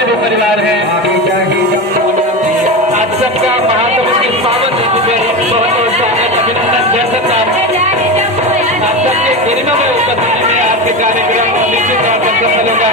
जितने भी परिवार हैं, आप सबका महासभा के पावन तिथि पे बहुत बहुत स्वागत अभिनंदन जय सत्कार। आप सबके गरिमा में उपस्थिति में आपके कार्यक्रम निश्चित तौर पर सफल होगा।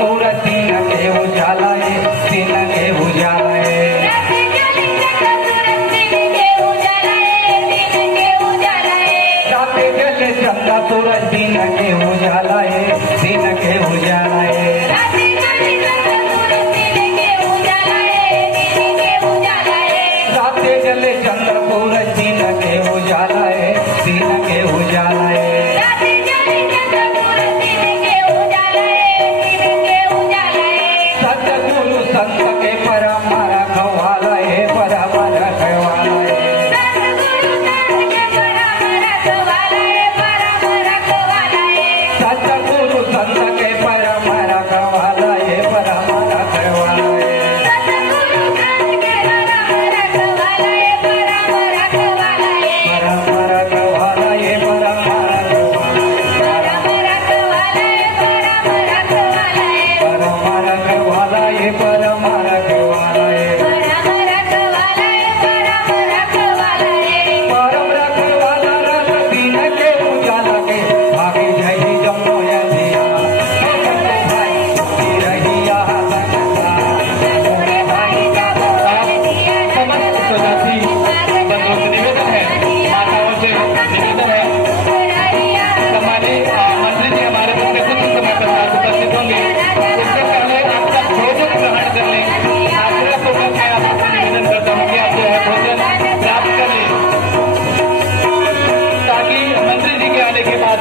सूरज दिन के उजालाए, दिन के उजालाए, राते जले चंद्र सूरज दिन के उजालाए, दिन के उजालाए, सतगुरु संत के परम रखवालाए, परम रखवालाए, सतगुरु संत के परम रखवालाए, परम रखवालाए,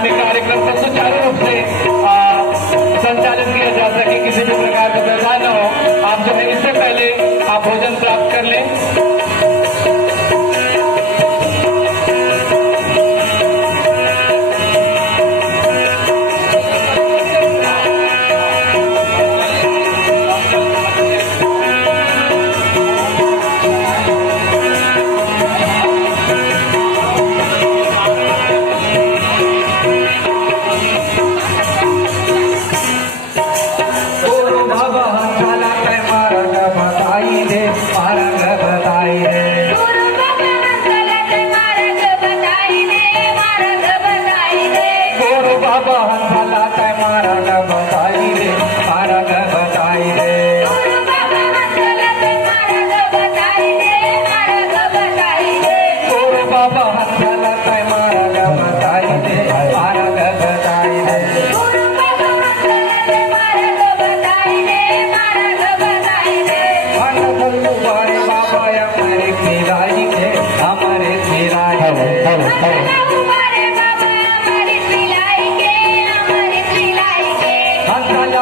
कार्यक्रम को सुचारू रूप से संचालित किया जा सके, किसी भी प्रकार का व्यवधान न हो। आप जो है इससे पहले आप भोजन प्राप्त कर लें। मारंग बताई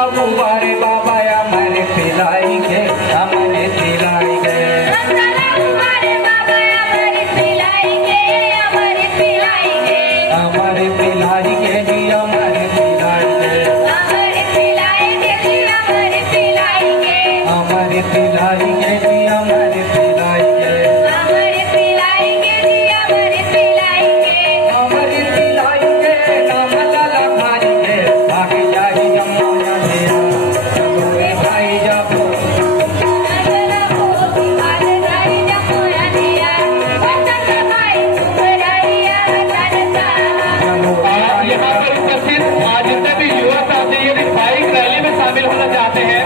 गुब्बारे बाबा हमारे पिलाएंगे, हमारे पिलाएंगे। हमारे पिलाएंगे जी, हमारे पिलाएंगे। हमारे पिलाएंगे जी, हमारे पिलाएंगे। हमारे पिलाएंगे जी, हमारे पिलाएंगे। हमारे पिलाएंगे नाम लाला खाएंगे, आगे जाए जमुना तेरा, जमुने भाई जाबो। यहाँ पर उपस्थित आज जितने भी युवा साथी यदि बाइक रैली में शामिल होना चाहते हैं